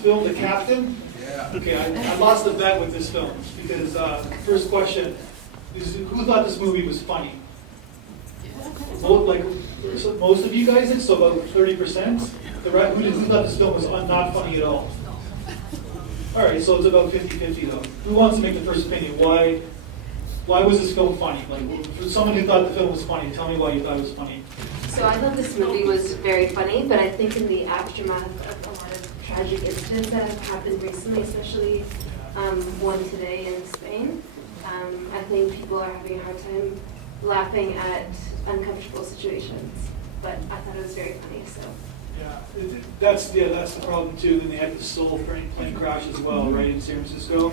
Film The Captain? Yeah. Okay, I lost the bet with this film because first question is who thought this movie was funny? Most of you guys did, so about 30%. Who thought this film was not funny at all? All right, so it's about 50-50 though. Who wants to make the first opinion? Why was this film funny? Like, for someone who thought the film was funny, tell me why you thought it was funny. So I thought this movie was very funny, but I think in the aftermath of a lot of tragic incidents that have happened recently, especially one today in Spain, I think people are having a hard time laughing at uncomfortable situations. But I thought it was very funny. So. Yeah, that's the problem too. Then they had the Seoul plane crash as well, right, in San Francisco.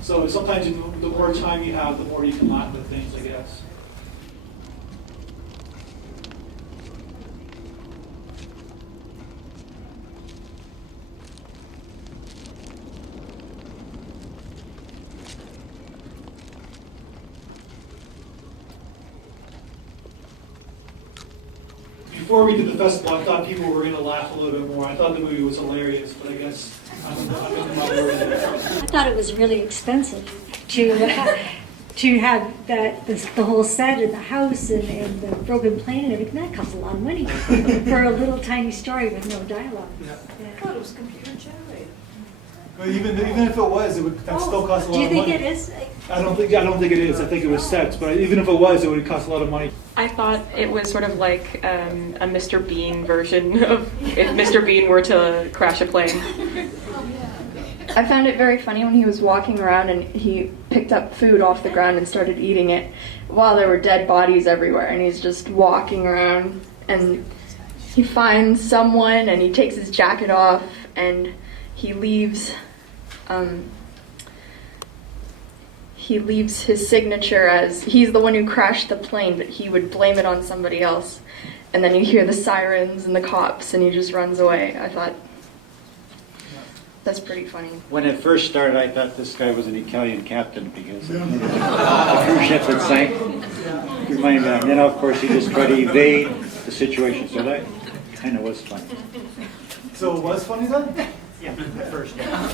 So sometimes the more time you have, the more you can laugh at things, I guess. Before we did the festival, I thought people were going to laugh a little bit more. I thought the movie was hilarious, but I guess I'm in my word. I thought it was really expensive to have the whole set and the house and the broken plane and everything. That costs a lot of money for a little tiny story with no dialogue. Yeah. I thought it was computer generated. But even if it was, that still cost a lot of money. Do you think it is? I don't think it is. I think it was sets, but even if it was, it would cost a lot of money. I thought it was sort of like a Mr. Bean version of if Mr. Bean were to crash a plane. I found it very funny when he was walking around and he picked up food off the ground and started eating it while there were dead bodies everywhere, and he's just walking around and he finds someone and he takes his jacket off and he leaves his signature as he's the one who crashed the plane, but he would blame it on somebody else. And then you hear the sirens and the cops and he just runs away. I thought that's pretty funny. When it first started, I thought this guy was an Italian captain because the cruise ship that sank reminded me. And then, of course, he just tried to evade the situation. So that kind of was fun. So it was funny then? Yeah, at first, yeah.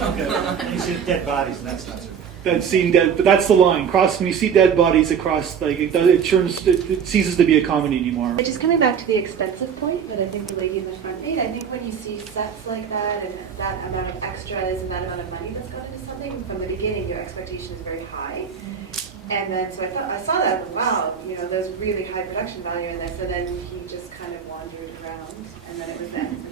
Okay. You see dead bodies, and that's not so good. That seeing dead, but that's the line. When you see dead bodies across, like it ceases to be a comedy anymore. Just coming back to the expensive point that I think the lady in the front made, I think when you see sets like that and that amount of extras and that amount of money that's gone into something, from the beginning your expectation is very high. And then so I saw that, wow, there's really high production value in this, and then he just kind of wandered around, and then it was that movie.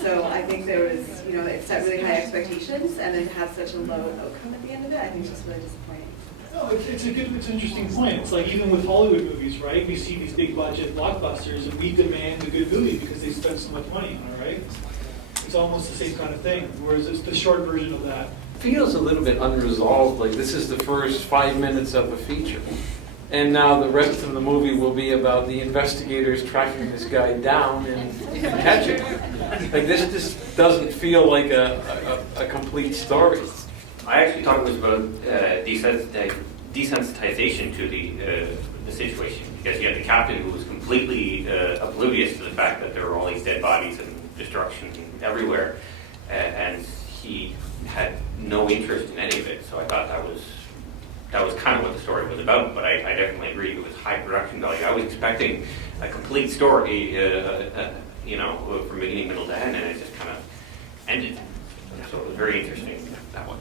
So I think there was, it set really high expectations, and then to have such a low outcome at the end of it, I think it's just really disappointing. No, it's an interesting point. It's like even with Hollywood movies, right? We see these big budget blockbusters, and we demand a good movie because they spend so much money on it, right? It's almost the same kind of thing. Whereas it's the short version of that. Feels a little bit unresolved, like this is the first 5 minutes of a feature. And now the rest of the movie will be about the investigators tracking this guy down and catching him. Like this just doesn't feel like a complete story. I actually thought it was about desensitization to the situation, because you had the captain who was completely oblivious to the fact that there were all these dead bodies and destruction everywhere, and he had no interest in any of it. So I thought that was kind of what the story was about, but I definitely agree it was high production value. I was expecting a complete story, from beginning, middle to end, and it just kind of ended. So it was very interesting, that one.